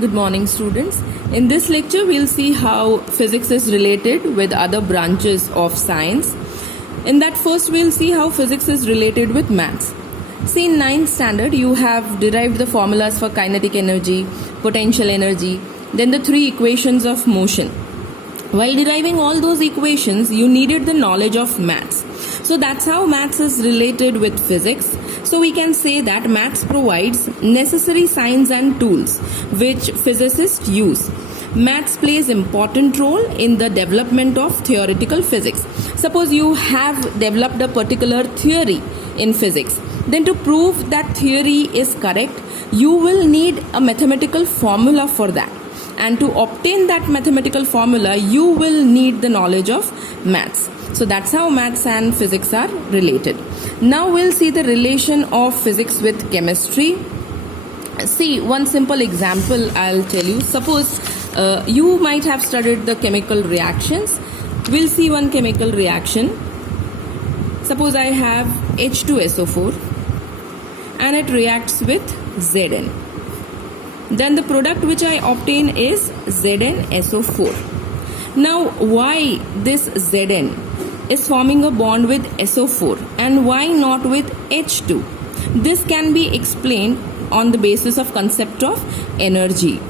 Good morning, students. In this lecture, we'll see how physics is related with other branches of science. In that first, we'll see how physics is related with maths. See, in 9th standard, you have derived the formulas for kinetic energy, potential energy, then the 3 equations of motion. While deriving all those equations, you needed the knowledge of maths. So that's how maths is related with physics. So we can say that maths provides necessary science and tools which physicists use. Maths plays important role in the development of theoretical physics. Suppose you have developed a particular theory in physics. Then to prove that theory is correct, you will need a mathematical formula for that. And to obtain that mathematical formula, you will need the knowledge of maths. So that's how maths and physics are related. Now we'll see the relation of physics with chemistry. See, one simple example I'll tell you. Suppose you might have studied the chemical reactions. We'll see one chemical reaction. Suppose I have H2SO4 and it reacts with Zn. Then the product which I obtain is ZnSO4. Now why this Zn is forming a bond with SO4 and why not with H2? This can be explained on the basis of concept of energy.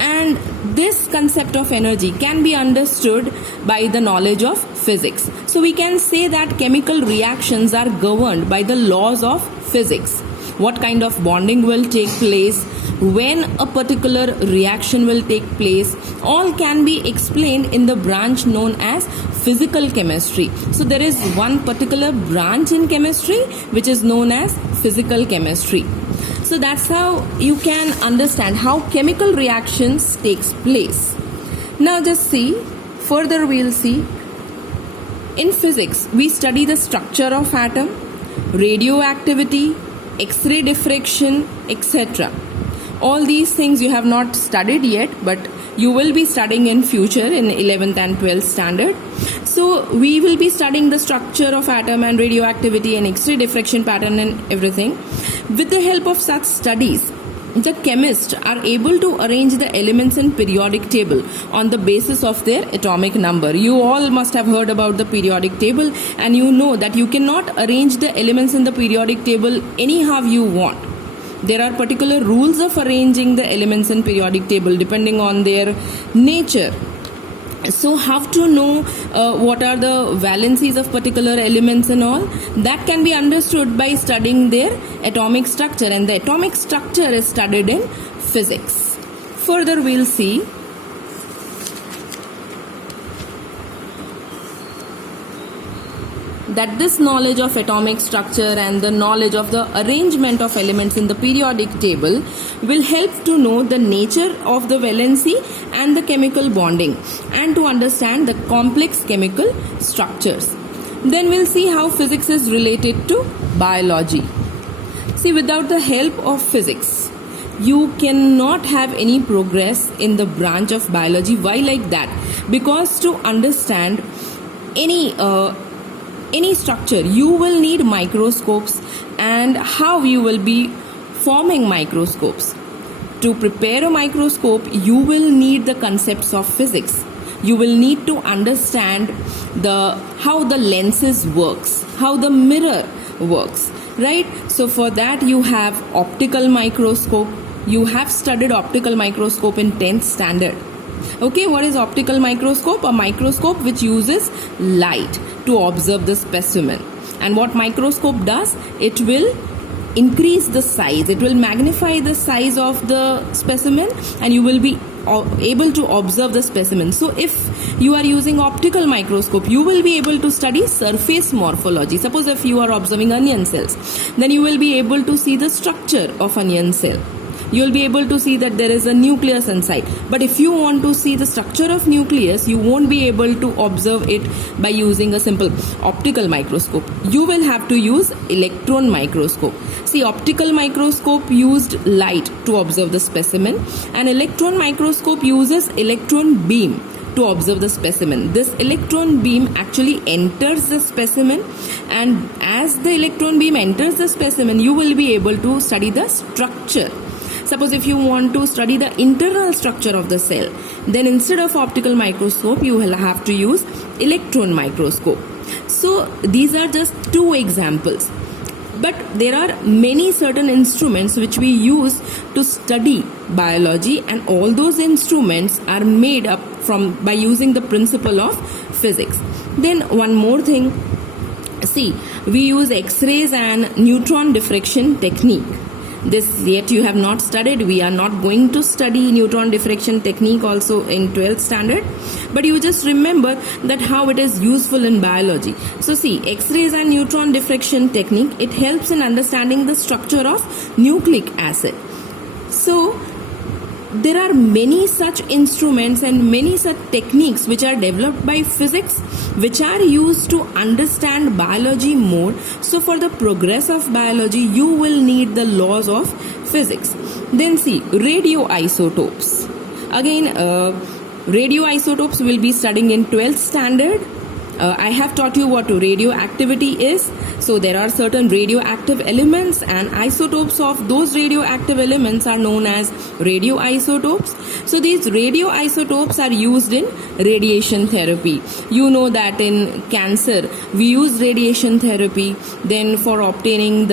And this concept of energy can be understood by the knowledge of physics. So we can say that chemical reactions are governed by the laws of physics. What kind of bonding will take place, when a particular reaction will take place, all can be explained in the branch known as physical chemistry. So there is one particular branch in chemistry which is known as physical chemistry. So that's how you can understand how chemical reactions takes place. Now just see, further we'll see. In physics, we study the structure of atom, radioactivity, X-ray diffraction, etc. All these things you have not studied yet, but you will be studying in future in 11th and 12th standard. So we will be studying the structure of atom and radioactivity and X-ray diffraction pattern and everything. With the help of such studies, the chemists are able to arrange the elements in periodic table on the basis of their atomic number. You all must have heard about the periodic table, and you know that you cannot arrange the elements in the periodic table anyhow you want. There are particular rules of arranging the elements in periodic table depending on their nature. So how to know what are the valencies of particular elements and all, that can be understood by studying their atomic structure, and the atomic structure is studied in physics. Further we'll see that this knowledge of atomic structure and the knowledge of the arrangement of elements in the periodic table will help to know the nature of the valency and the chemical bonding and to understand the complex chemical structures. Then we'll see how physics is related to biology. See, without the help of physics, you cannot have any progress in the branch of biology. Why like that? Because to understand any structure, you will need microscopes, and how you will be forming microscopes. To prepare a microscope, you will need the concepts of physics. You will need to understand how the lenses works, how the mirror works, right? So for that you have optical microscope. You have studied optical microscope in 10th standard. Okay, what is optical microscope? A microscope which uses light to observe the specimen. And what microscope does? It will increase the size. It will magnify the size of the specimen, and you will be able to observe the specimen. So if you are using optical microscope, you will be able to study surface morphology. Suppose if you are observing onion cells, then you will be able to see the structure of onion cell. You will be able to see that there is a nucleus inside. But if you want to see the structure of nucleus, you won't be able to observe it by using a simple optical microscope. You will have to use electron microscope. See, optical microscope used light to observe the specimen, and electron microscope uses electron beam to observe the specimen. This electron beam actually enters the specimen, and as the electron beam enters the specimen, you will be able to study the structure. Suppose if you want to study the internal structure of the cell, then instead of optical microscope, you will have to use electron microscope. So these are just two examples. But there are many certain instruments which we use to study biology, and all those instruments are made up by using the principle of physics. Then one more thing, see, we use X-rays and neutron diffraction technique. This yet you have not studied. We are not going to study neutron diffraction technique also in 12th standard, but you just remember that how it is useful in biology. So see, X-rays and neutron diffraction technique, it helps in understanding the structure of nucleic acid. So there are many such instruments and many such techniques which are developed by physics, which are used to understand biology more. So for the progress of biology, you will need the laws of physics. Then see, radioisotopes. Again, radioisotopes will be studying in 12th standard. I have taught you what radioactivity is. So there are certain radioactive elements, and isotopes of those radioactive elements are known as radioisotopes. So these radioisotopes are used in radiation therapy. You know that in cancer we use radiation therapy. Then for obtaining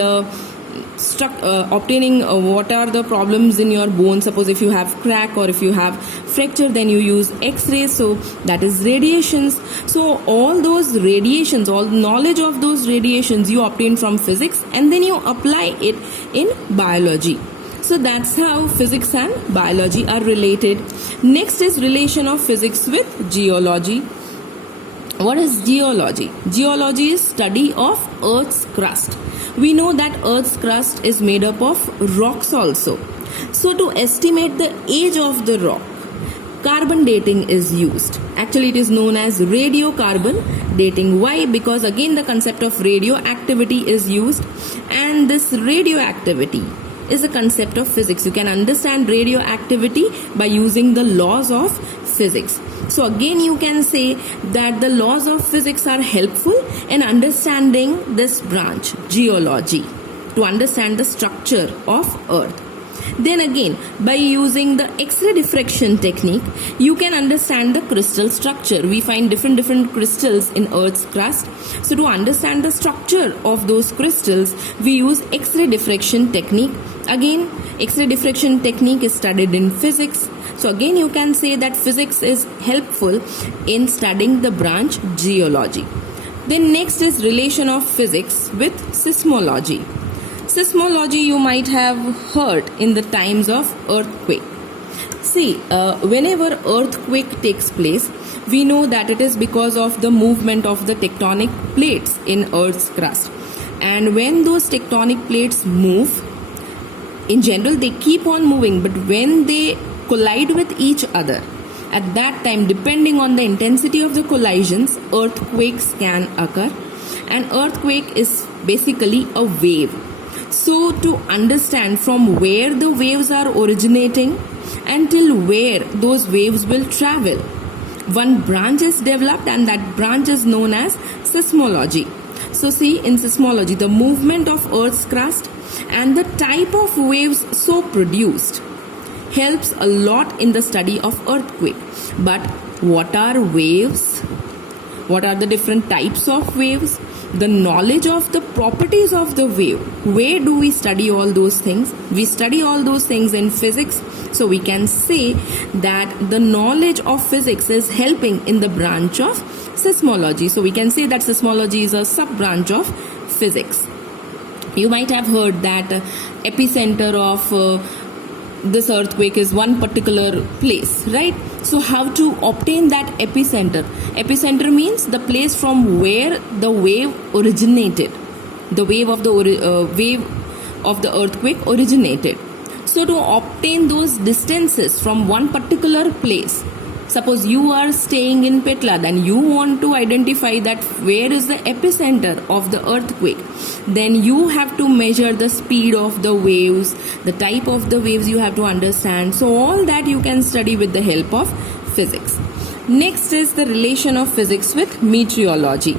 what are the problems in your bone, suppose if you have crack or if you have fracture, then you use X-rays, so that is radiations. So all those radiations, all knowledge of those radiations you obtain from physics, and then you apply it in biology. So that's how physics and biology are related. Next is relation of physics with geology. What is geology? Geology is study of Earth's crust. We know that Earth's crust is made up of rocks also. So to estimate the age of the rock, carbon dating is used. Actually, it is known as radiocarbon dating. Why? Because again the concept of radioactivity is used, and this radioactivity is a concept of physics. You can understand radioactivity by using the laws of physics. So again you can say that the laws of physics are helpful in understanding this branch, geology, to understand the structure of Earth. Then again, by using the X-ray diffraction technique, you can understand the crystal structure. We find different crystals in Earth's crust. So to understand the structure of those crystals, we use X-ray diffraction technique. Again, X-ray diffraction technique is studied in physics. So again you can say that physics is helpful in studying the branch geology. Then next is relation of physics with seismology. Seismology you might have heard in the times of earthquake. See, whenever earthquake takes place, we know that it is because of the movement of the tectonic plates in Earth's crust. And when those tectonic plates move, in general they keep on moving, but when they collide with each other, at that time, depending on the intensity of the collisions, earthquakes can occur. And earthquake is basically a wave. So to understand from where the waves are originating until where those waves will travel, one branch is developed, and that branch is known as seismology. So see, in seismology, the movement of Earth's crust and the type of waves so produced helps a lot in the study of earthquake. But what are waves? What are the different types of waves? The knowledge of the properties of the wave. Where do we study all those things? We study all those things in physics. So we can say that the knowledge of physics is helping in the branch of seismology. So we can say that seismology is a sub-branch of physics. You might have heard that epicenter of this earthquake is one particular place, right? So how to obtain that epicenter? Epicenter means the place from where the wave originated, the wave of the earthquake originated. So to obtain those distances from one particular place, suppose you are staying in Petla, then you want to identify that where is the epicenter of the earthquake. Then you have to measure the speed of the waves, the type of the waves you have to understand. So all that you can study with the help of physics. Next is the relation of physics with meteorology.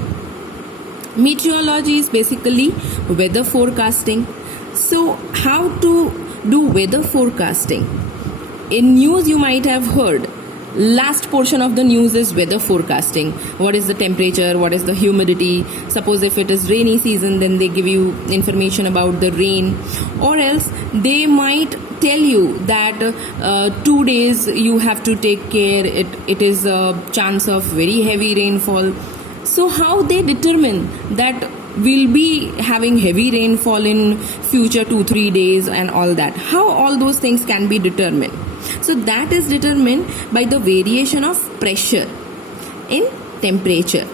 Meteorology is basically weather forecasting. So how to do weather forecasting. In news you might have heard, last portion of the news is weather forecasting. What is the temperature, what is the humidity? Suppose if it is rainy season, then they give you information about the rain, or else they might tell you that 2 days you have to take care, it is a chance of very heavy rainfall. So how they determine that we'll be having heavy rainfall in future 2-3 days and all that? How all those things can be determined? So that is determined by the variation of pressure in temperature.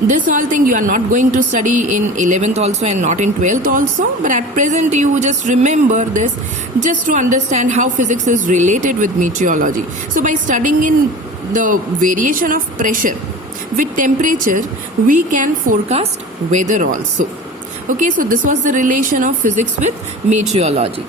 This all thing you are not going to study in 11th also and not in 12th also, but at present you just remember this just to understand how physics is related with meteorology. So by studying in the variation of pressure with temperature, we can forecast weather also. Okay, so this was the relation of physics with meteorology.